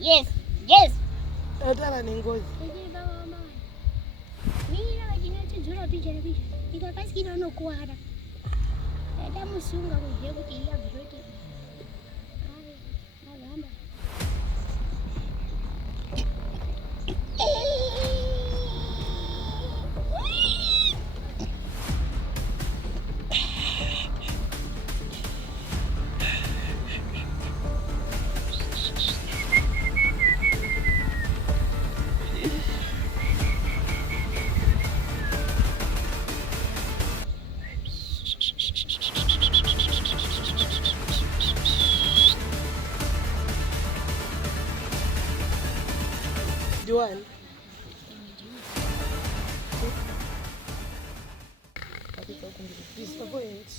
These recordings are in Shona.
Yes, yes. Atala nengozi. Mira vachinachidzura picha nepicha. Ikakasikira unokuwara. Tatamusunga kuziya kuti iye abviroti. Agamba. One. Disappoint.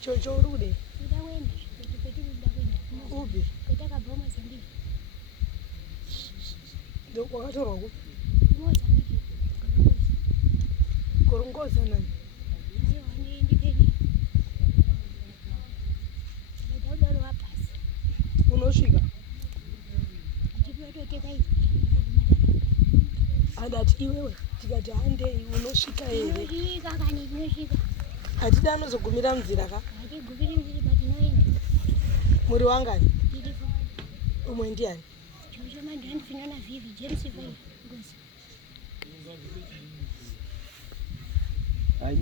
Chocho rude. Ubi. Wakatorwa ku? Korongoza nani? Unosvika? Andati iwewe tikati handei unosvika here? Hatida anozogumira munzira ka? Muri wangani? Umwe ndiani?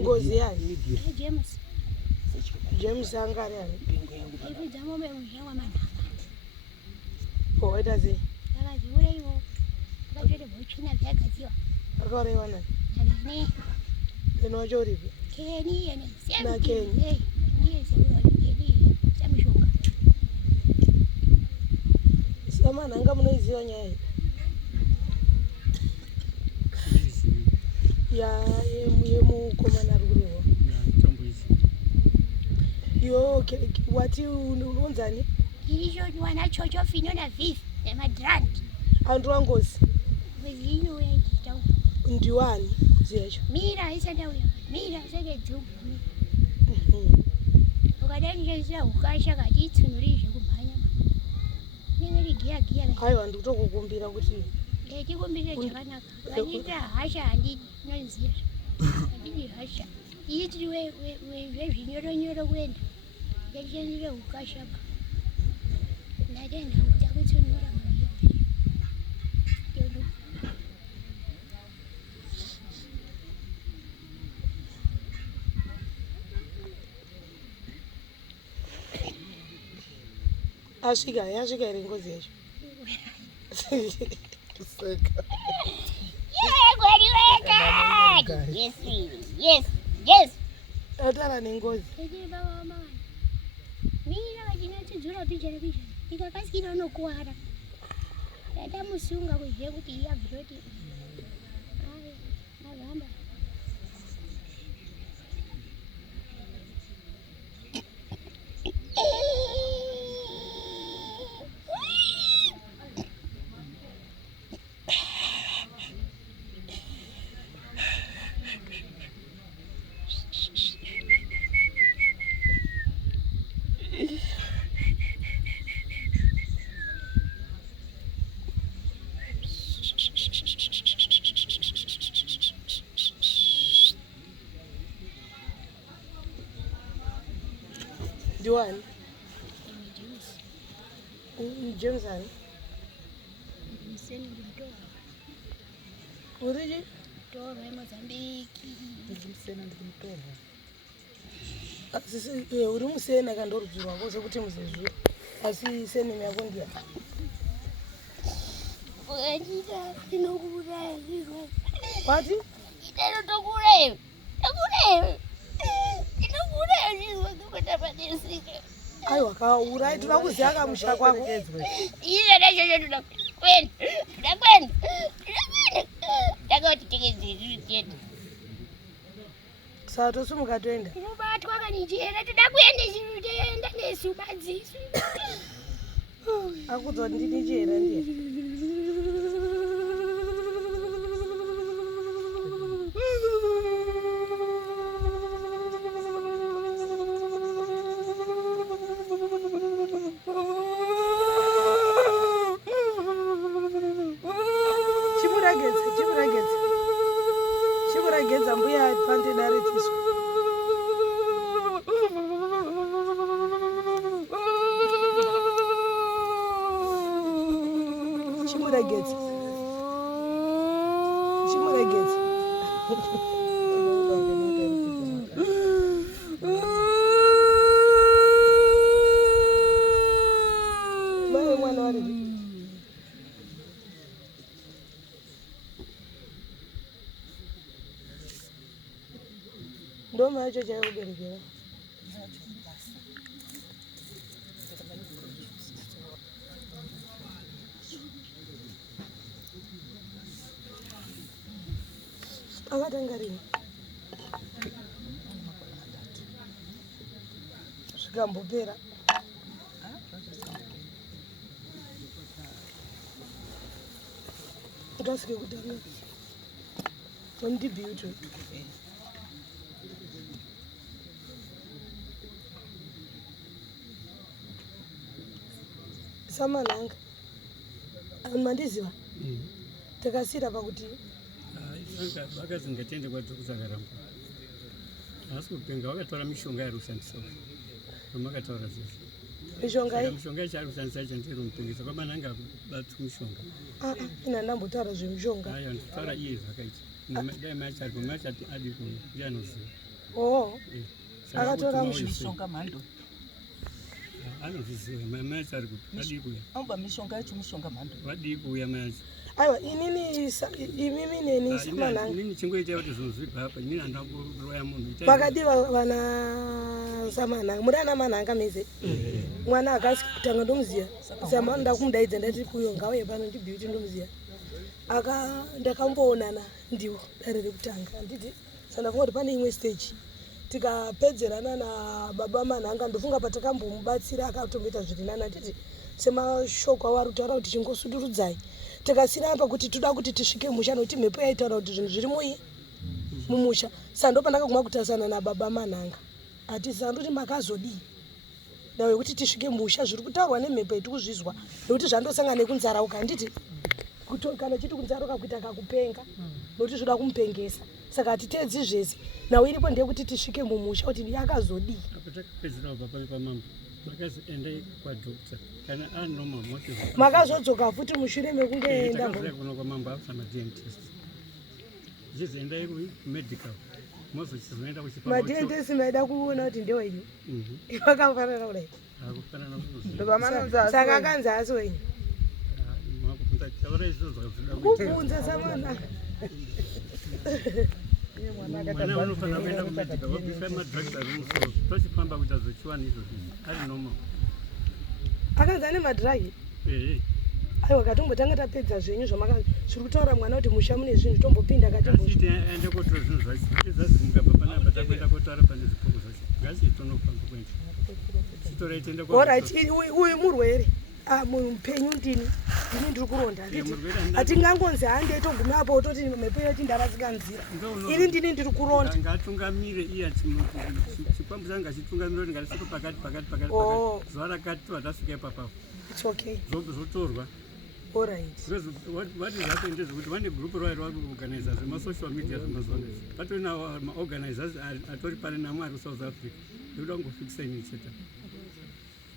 Ngozi yani? James angari yani? Waita sei? Akauraiwa nani? Eno wacho uripi? Na Keni? Samanhanga munoiziva nyaya iyi? Yemukomana ari kurewa? Iwewe wati unonzani? Wana chocho fino na vivi nemadrand. Andu wangozi? Inouya ichitaura. Ndiwani ngozi yacho? Mira isandauya. Mira sekedzungu. Ukadai ndichaisira ukasha kati itsunuri zvekumhanya. Nenge giya. Aiwa ndikutokukumbira kuti tikumbire chakanaka. Vanyita hasha handinoziya. Handidi hasha. Iitiri wezvinyoro kuenda. Ndachishandire ukasha. Ndatenda kuti akutsunura mari. asvika here ngozi yacho? Yes, really. Yes. Atala nengozi. Mira vachinachidzura picha nepicha. Ikakasikira unokuwara. Tatamusunga kuziya kuti iye abviroti. Agamba. Ndiwani? James ani? Uriji? Toro eMozambique. Uri musena kandorudzi rwako sekuti muzezvi asi senemu yako ndiya? Ukachita inokuuraya zviro. Wati? Inokuuraya. Inokuuraya zviro zvokuita padesika. Aiwa kaurai toda kuziya kamusha kwako. Iye ndacho ndoda kwenda. Ndakati tekedzeri tiende. Saka tosumuka toenda. Tinobatwa kanichera toda kuenda chiro toenda nesu madzisu. Akudzwa kuti ndini chera ndiye. chimuregedzi chimuregedzi mai mwana wari ndoma yacho chaikuberekera akatanga rini zvikambopera ukasike kutanga ondibhiuto samanhanga mandiziva takasira pakuti vakazi ngatende kwadzokuzakarambo asi kupenga vakatora mishonga yari kushandisa vamakataura zvese mishonga yachaari kushandisa icho ndiri mupengesa kwamanhanga batu mishonga ina ndambotaura zvemishonga aya nditaura iye zvakaita dai machari machati adi iye anoziva akatora mishonga mhando anozviziva machari kuti vadi kuya auba mishonga yacho mishonga mhando vadi kuya mayacho aiwa imimi neni samanhanga inini chingoita kuti zvinhu zvibva apa inini handamborwaya munhu vakadiva vana samanhanga muri ana manhanga mese mwana akasiki kutanga ndomuziya samanoda kumudaidza ndati kuyo ngauye pano ndibhiuti ndomuziya ndakamboonana ndiwo dare rekutanga nditi sanda funga kuti pane imwe stage tikapedzerana nababa manhanga ndofunga patakambomubatsira akatomboita zvirinana nditi semashoko awo ari kutaura kuti chingosudurudzai tikasina apa kuti toda kuti tisvike musha nokuti mhepo yaitaura kuti zvinhu zviri mumusha saka ndo pandakaguma kutarisana nababa manhanga ati sandoti makazodii nawe kuti tisvike musha zviri kutaurwa nemhepo yeti kuzvizwa nokuti zvandosangana nekunzarauka handiti kana chiti kunzarauka kuita kakupenga nokuti zvoda kumupengesa saka hatiteedzi zvese nawe iripo ndeyekuti tisvike mumusha kuti yakazodii takapedzera baba pamambo makazi endai kwadokta kana anoma moto makazodzoka futi mushure mekunge enda kuno kwamambo afana DNA test zvizoendai kumedical mozochizoenda madn test maida kuona kuti ndewenyu vakafanana kudai saka akanzi asi wenyu kubvunza samana mwana unofanira kuenda kumedical vobvisa madrugs ari musoro tochifamba kuti azochiwana izvozvi ari normal akanzi ane madhiragi aiwa katombotanga tapedza zvenyu zviri kutaura mwana kuti musha mune zvinhu tombopinda ende kotora zvinhu zvacho zazimuka papanapa takuenda kotaura pane zvipuko zvacho ngazvitonofamba kuenda chitorai tiende orit uyu murwere munhu mupenyu ndini ndiri kuronda hatingangonzi hande toguma apo toti mhepo yoti ndarazikanzira ini ndini ndiri kuronda ngatungamire iya chikwambu changu ngachitungamire kuti ngarisiko pakati zuva rakati vatasvika ipapapo zvotorwa what is happening ndezvekuti vane group rwai rwakuorganiza zvemasocial media zvemazuva nezvi patorina maorganizers atori pari namwe ari South Africa ndoda kungofikisa ini cheta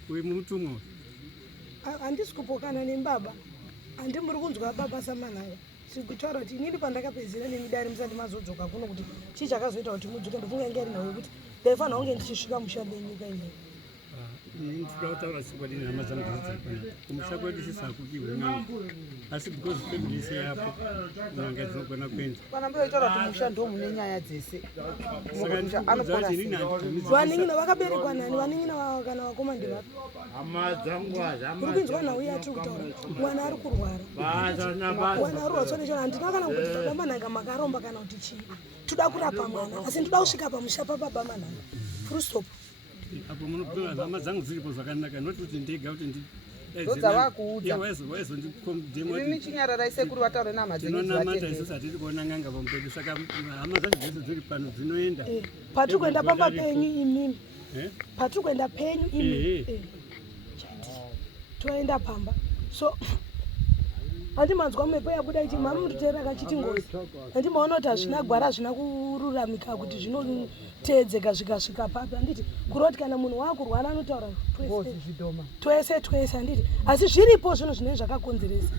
uyu mutumwa handisi kupokana nembaba handi muri kunzwa baba samanhanga sikutaura kuti inini pandakapedzera nemidari musati mazodzoka kuno kuti chii chakazoita kuti mudzoke ndofunga inge ari nawe kuti ndaifanira kunge ndichisvika musha menyika inei ndinoda kutaura chikwadi nhama dzangu dziri kumusha kwedu chisakudiwe n'anga asi because family ise yapo n'anga dzinogona kuenda panamboitaura kuti musha ndo mune nyaya dzese vaning'ina vakaberekwa nani vaning'ina kana vakoma ndivapi uri kunzwa nhau yatiri kutaura mwana ari kurwara mwana ari rwatswa nechona handina kana kuti baba manhanga makaromba kana kuti chii toda kurapa mwana asi ndoda kusvika pamusha papaba manhanga full stop apo munopinga hama dzangu dziripo zvakanaka noti kuti ndega kuti ndini chinyararai sekuru vataure namatinonamata isusu hatiri kuona n'anga pamupedu saka hama dzacho dzese dziri pano dzinoenda patiri kuenda pamba penyu imimi patiri kuenda penyu imimi toenda pamba so handimanzwa mhepo yabuda ichi mama mutiteera kachiti ngozi handimaona kuti hazvina gwara hazvina kururamika kuti zvinoteedzeka zvikasvika papi handiti kuroti kana munhu waakurwara anotaura twese handiti asi zviripo zvinhu zvinenge zvakakonzeresa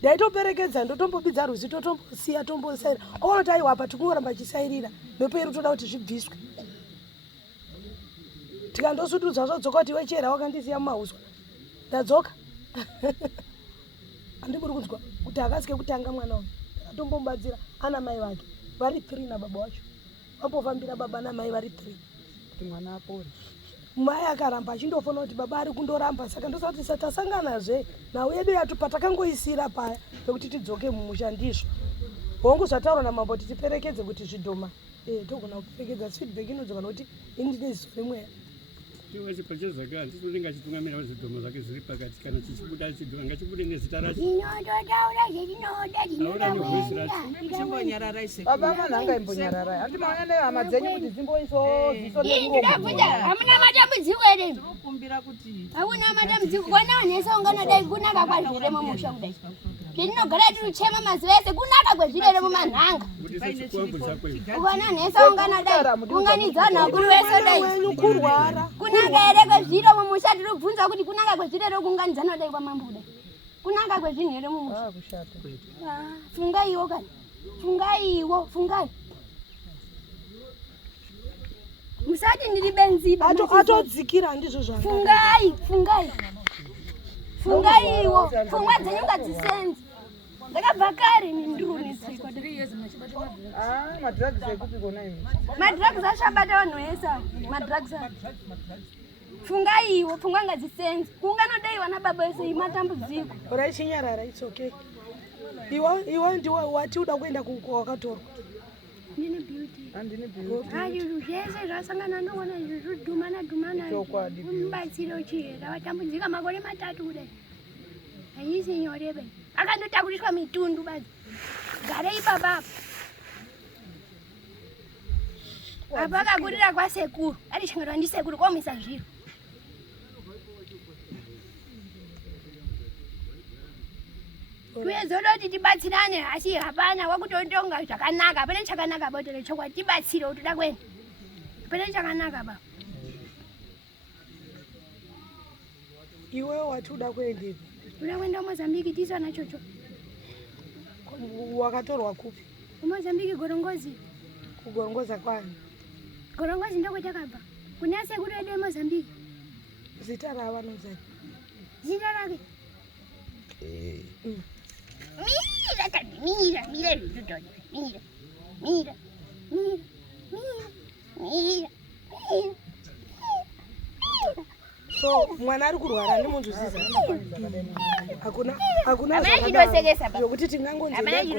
ndaitoperekedza ndotombopidza ruzi totombosiya tombosaira oonoti aiwa apa tikuramba chisairira mhepo iri toda kuti zvibviswe tikandosududza zvodzoka kuti wechera wakandisiya mumauswa ndadzoka handiburi kunzwa kuti akasike kutanga mwana uyu akatombomubatsira ana mai vake vari 3 nababa wacho vambofambira baba namai vari 3 kuti mwana apore mai akaramba achindofona kuti baba ari kundoramba saka ndosati tasanganazve nhau yedu yatu patakangoisira paya pekuti tidzoke mumusha ndizvo hongu zvataura namambo kuti tiperekedze kuti zvidhoma togona kuperekedza feedback inodzoka nokuti ini ndine ziso remweya tiwachi pachezake handisonenge achitungamira zvidhomo zvake zviri pakati kana chichibuda chidhoma ngachibude nezita racho inototaura zvetinoda timbonyarara ise baba manhanga imbonyarara handi maona nehama dzenyu kuti dzimboiso ziso ndinokuta hamuna matambudziko ere kumbira kuti hauna matambudziko kona nhese unganodai kunaka kwazvire mumusha kudai zvetinogara tiruchema mazuva ese kunaka kwezvirere mumanhanga ukona nhese unganodai unganidza nhakuru wese dai kunaka ere kwezviro mumusha tiri kubvunza kuti kunaka kwezvirere kuunganidzana dai kwamambuda kunaka kwezvinhu ere mumusha fungaiwo kani fungai musati ndiri benziba atodzikira ndizvo zvanga fungaiwo pfungwa dzenyu ngadzisenzi ndakabva kare nindirunitsiko madrugs ekupi kona imi madrugs ashabata vanhu vese madrugs fungaiwo pfungwa ngadzisenzi kunganodai vana baba vese imatambudziko orai chinyarara its okay iwe ndiwe wati uda kuenda kwakatorwa ndine beauty ayo zvese zvasangana ndoona izvo dhumana mubatsiro uchihera watambudzika makore 3 kudai haisi nyorebe akandotakuriswa mitundu basi garei baba apa akakurira kwasekuru ari chengetwa ndisekuru kwamisa zviro kuyezoda kuti tibatsirane asi hapana wakutotonga zvakanaka pane chakanaka botore chokwadi tibatsire kuti toda kwenda pane chakanaka ba iwewe wati uda kuendepi uda kuenda Mozambique tiswa nachocho wakatorwa kupi Mozambique gorongozi kugorongoza kwani gorongozi ndokwetakabva kuna sekuru edu Mozambique zita ravanozai zita rake so mwana ari kurwara ndimunzwisisa hakuna zvokuti tingangonzekati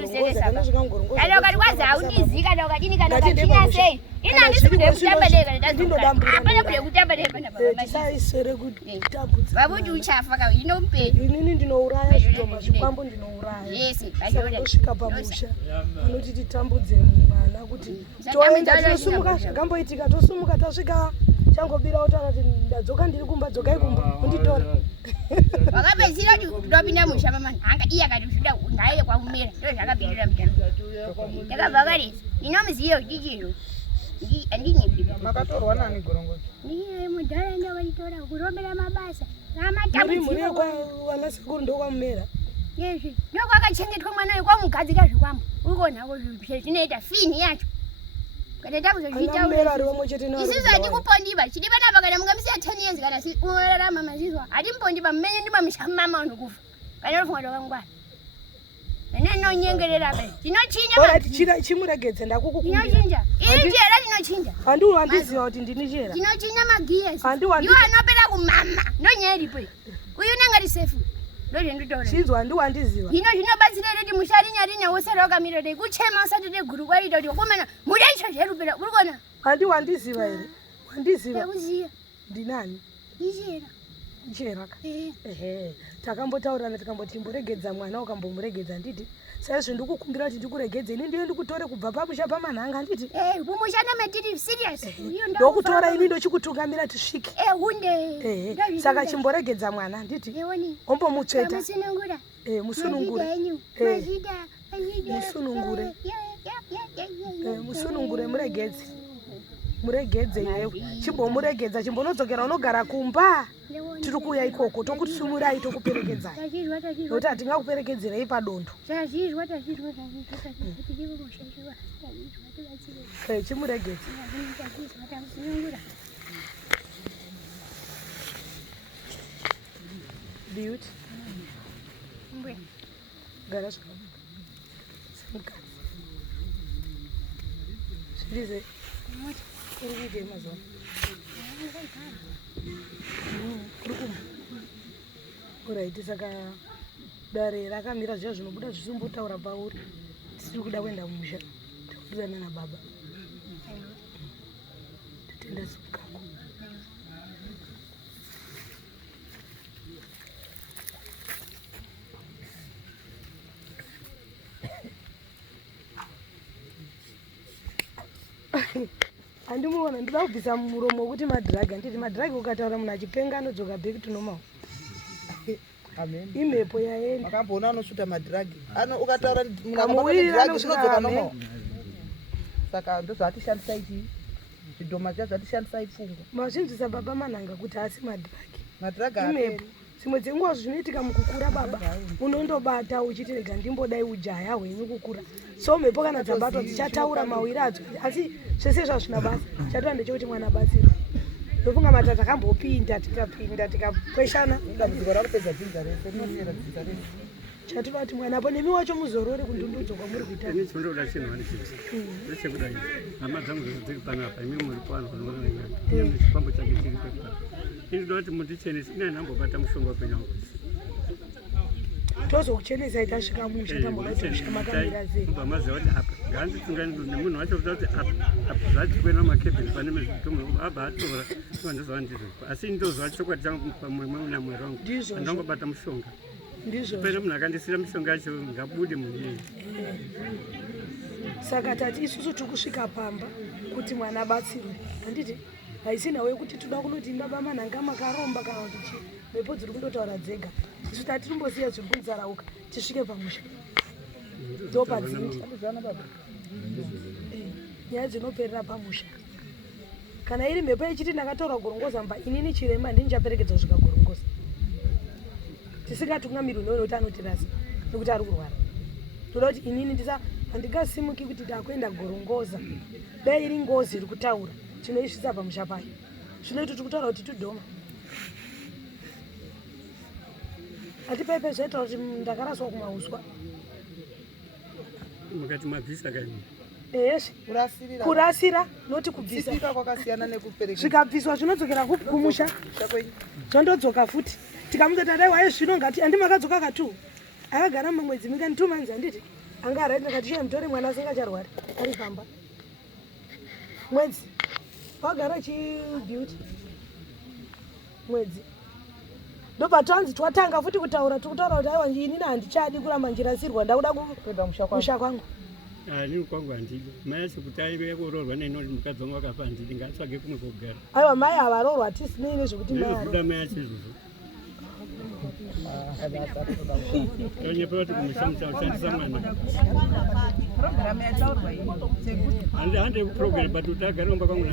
kwazi haundizii kana ukadini kana ukatina sei ina handisi kude kutambadekapane kude kutambadekatisaisere kutambudza vakuti uchafa ka inomupenyu inini ndinouraya zvitoma zvikwambo ndinouraya ndosvika pamusha vanoti titambudze mwana kuti toenda tosumuka zvakamboitika tosumuka tasvika changobira utaura kuti ndadzoka ndiri kumba dzokai kumba unditora wakapedzira kuti ndopinda musha pamanhanga iye akati zvida ngaiye kwakumera ndo zvakapirira mutano takabva karesi inomuziva kuti chiro makatorwa nani gorongozi ndiye mudhara wakatitora kurombera mabasa vana sekuru ndokwamumera yezvi ndokwakachengetwa mwana uyu kwamugadzika zvikwambo ukonhako zvinoita fini yacho isusu hatikupondiba chidiba napakana mungamisiya 10 years kana urarama mazizwa hatimpondiba mmenye ndimamisha mama unokufa kana rufunga dokangwana nenonyengerera pe tinochinja chimuregedze ndakukukundira injera tinochinja handiwo handiziva kuti ndini chera tinochinja magiyesi iwo anopera kumama nonyeripo uyu unangati sefu chinzwa handiwo handiziva hino zvinobatsira kuti musharinyarinya wosera wakamira dai kuchema usati teguru kwarita kuti kumena murecho zverupera uri kuona handiwo handiziva here wandiziva kuziya ndinani ichera ichera ehe takambotaurana tikamboti mboregedza mwana ukambomuregedza nditi saizvo ndikukumbira kuti ndikuregedze ini ndiyo ndikutore kubva pamusha pamanhanga nditi kumushanda metiri serious ndokutora ini ndochikutungamira tisvike hunde saka chimboregedza mwana nditi ombomutsveta musunungure muregedze muregedze iwewe chimbomuregedza chimbonodzokera unogara kumba tiri kuuya ikoko tokusumurai tokuperekedzai nokuti hatingakuperekedzerei padondo chimuregedze Beauty. Gara zvakanaka. Zvirize. Uri kuite mazuva. Uri kumba. Alright, saka dare rakamira zviya zvinobuda zvisimbotaura pauri. Tisiri kuda kuenda kumusha. Tikudana nababa. Titenda sukako. Andimuona ndida kubvisa muromo wekuti madhiragi anditi madhiragi ukataura munhu achipenga anodzoka back to normal. Amen. Imhepo yaenda. Makamboona anosvuta madhiragi. Ukataura munhu akabata madhiragi zvinodzoka normal. Saka ndozvatishandisa ichi zvidhoma zvatishandisa ipfungo. Mazvinzwisa baba manhanga kuti asi madhiragi. Madhiragi imhepo. Dzimwe dzenguva zvinoitika mukukura baba unondobata uchiti rega ndimbodai ujaya hwenyu kukura. So mhepo kana dzabatwa dzichataura mawiri adzo asi zvese zvazvina basa chatoda ndechekuti mwana abatsirwe. Ndofunga matata akambopinda tikakweshana dambudziko rakupedza dzinza rese rinopera dzinza rese. Chatoda kuti mwana apo nemi wacho muzorore kundundudzo kwamuri kuita. Ini chindoda chinhu handishiti. Ndechekudai hama dzangu dziri panapa imimi muri pano panoona chifambo chake chiri pepano. Ndinoda kuti mundichenese ina nhambobata mushonga upenyu hwangu. Tozokuchenesai tasvika musha tamboda kuti kusvika makamira sei. Maziva kuti apa handitsunganidzi nemunhu wacho kuda kuti apa zvatikwena makebhini pane mezvitombo abva atora ndozva ndizvo asi ndozva chokwadi changu pamwoyo namwari wangu handangobata mushonga. Ndizvo pene munhu akandisira mushonga yacho ngabude munhu iyeye. Saka tati isusu tikusvika pamba kuti mwana abatsirwe handiti haisina wekuti toda kunoti baba manhanga makaromba kana kuti chi mhepo dziri kundotaura dzega isu tati timbosiya zviri kunzarauka tisvike pamusha ndopadzindi nyaya dzinoperera pamusha. Kana iri mhepo ichiti ndakataura gorongoza mba inini chirema ndinichaperekedza kusvika gorongoza tisingatungamiri unoona anotirasa nekuti ari kurwara. Toda kuti inini handingasimuki kuti takuenda gorongoza dai iri ngozi iri kutaura tinoisvitsa pamusha payo zvinoiti tikutaura kuti tudhoma hatipaipe zvaitaura kuti ndakaraswa kumauswa mukati mabvisa kaini eshe kurasira noti kubvisa zvikabviswa zvinodzokera kumusha zvondodzoka futi tikamutata dai waye zvino ngati handimakadzoka katu akagara mamwedzi mingani 2 months handiti anga araiti ndakati iye mutore mwana asingacharwari ari pamba mwedzi wagara chibeauty mwedzi ndobva tanzi twatanga futi kutaura tikutaura kuti aiwa inini handichadi kuramba njirasirwa ndakuda kupedza musha kwangu. Ini kwangu handidi mai acho kuti aive kuroorwa neni mukadzi wangu akafa handidi ngatsvage kumwe kogara. Aiwa mai havaroorwa hatisinei nezvekuti mai mai acho izvozvo nyepati kumushandisa mwana hande program but utagara kumba kwangu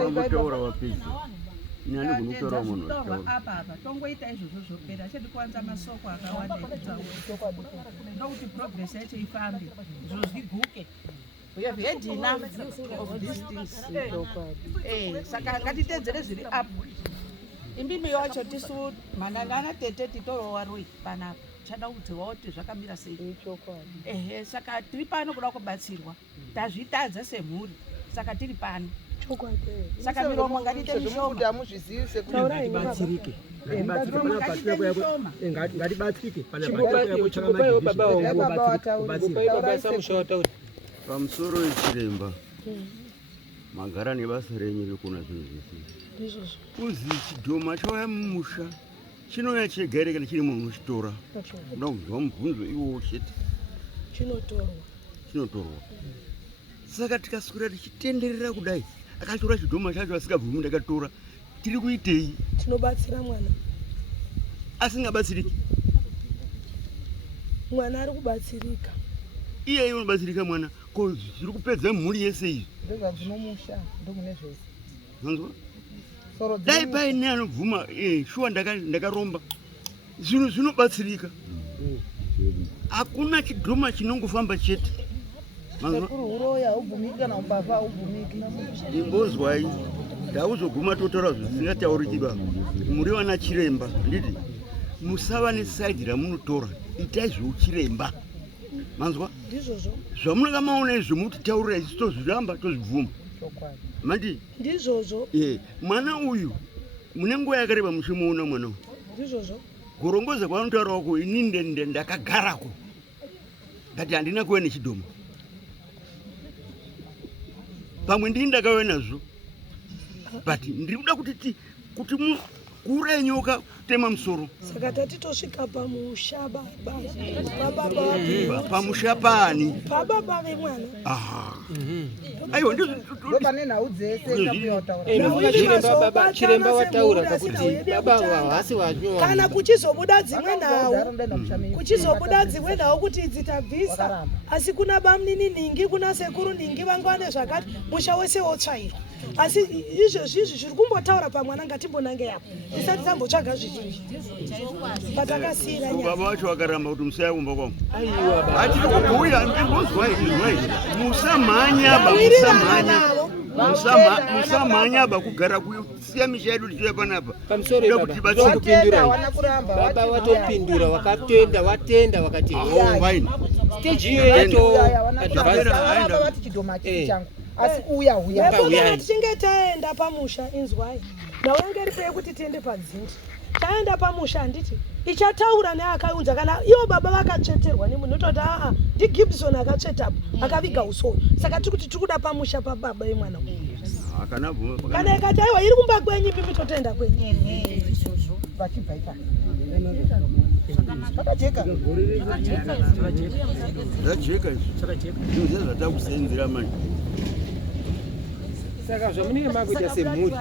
namutaura wapedza nyani kunotaura munhu apa tongoita izvozvo zvopera chete kuwanza masoko akawanda ekutaura ndokuti progress yacho ifambe izvo zviguke. We have had enough of these things. Saka ngatitedzere zviri apo. Imbimi yacho tisu manana tete titorowa rui panapa. Chada kudziwa kuti zvakamira sei. Saka tiri pano kuda kubatsirwa. Tazvitadza semhuri. Saka tiri pano. Saka miromo ngatite mishoma kuti amuzvizivi sekuti batsirike. Ngatibatsirike. pamusoro wechiremba magara nebasa renyu rekuna zvinhu zvese kuzi chidhoma chauya mumusha chinouya chega here kana chiri munhu uchitora uda kunzwa mubvunzo iwowo chete chinotorwa saka tikaswera tichitenderera kudai akatora chidhoma chacho asingabvumi ndakatora tiri kuitei tinobatsira mwana asingabatsiriki mwana ari kubatsirika iye unobatsirika mwana ko zviri kupedza mhuri yese izvi ndega dzinomusha ndomune zvese manzwa dai paine anobvuma shuwa ndakaromba zvinhu zvinobatsirika hakuna chidhoma chinongofamba chete uroya ubvumiki kana umbavha ubvumiki imbozwai ndauzoguma totaura zvisingatauriki baba muri vana chiremba nditi musava nesaidhi ramunotora itai zveuchiremba manzwa zvamunenge maona izvo mutitaurira isi tozviramba tozvibvuma mandi ndizvozvo mwana uyu mune nguva yakareba muchimuona mwana uyu ndizvozvo kurongoza kwanotaurawo ini ndakagarako ngati handina kuve nechidhoma pamwe ndii ndakauya nazvo but ndiri kuda kuti kure nyoka kutema musoro saka tatitosvika pamusha baba pamusha pani pababa vemwana aiwa ndopane nhau dzese chiremba wataura pakuti baba hasi wanyoa kana kuchizobuda dzimwe nhau kuti dzitabvisa asi kuna bamnini ningi kuna sekuru ningi vanga vane zvakati musha wese wotsvairwa asi izvezvi zviri kumbotaura pamwana ngatimbonange yapo tisati tambotsvaga zvizhinji patakasiyira baba vacho vakaramba kuti musayavumba kwangu hatiri kubhuya ndimbozwai musamhanyaba musamhanyaba kugara kusiya misha yedu tichiuya panapa pamusoro kuti baba watopindura watenda wakati vaini stage hiyo yato vati chidhoma changu asi uya tichinge taenda pamusha inzwai naungeripo yekuti tiende padzindi taenda pamusha handiti ichataura neakaunza kana ivo baba vakatsveterwa nemunhu nototi ndigibson akatsvetapo akaviga usoro saka tiri kuti tikuda pamusha pababa vemwana kana ikati aiwa iri kumba kwenyu pimi totoenda kwenyu vachibva ikani zvakajeka zvajeka izvo zvatakusenzera mani saka zvamunenge makuita semhuri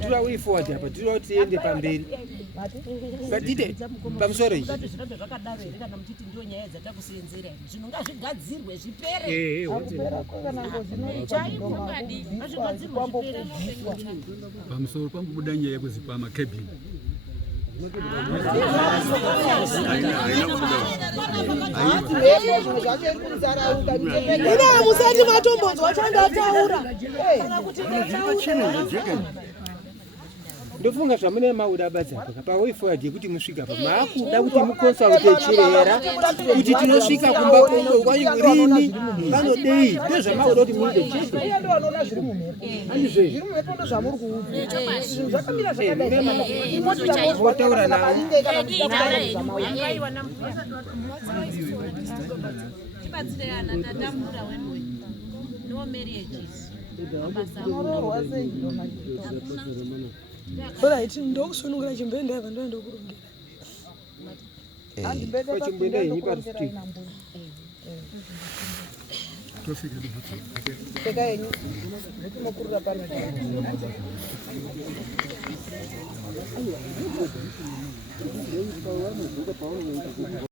tira way forward apa tira tiende pamberi batite pamusoro iyi zvirambe zvakadaro here kana muchiti ndio nyaya dzatakusenzera zvinhu ngazvigadzirwe zvipere pamusoro pangubuda nyaya yekuzipa amakebhini ina musati matombonzwa chandataura kana kuti ndofunga zvamune mauda badzaka paway forward yekuti musvika pa maakuda kuti mukonsalte chirera kuti tinosvika kumba rini vanodei ndezvamauda kuti muide chese ndo anoona zviri mumhepo zviri mumhepo ndo zvamuri kuudza zvakamira zvakadaiotaura navo tibatsirana tatamura wewe no marriages anororwa sei Alright, ndokusunungura chimbende apa ndoenda kurongera. Chimbende iyi parusiti. tofika peka yenyu ndikumakurira pano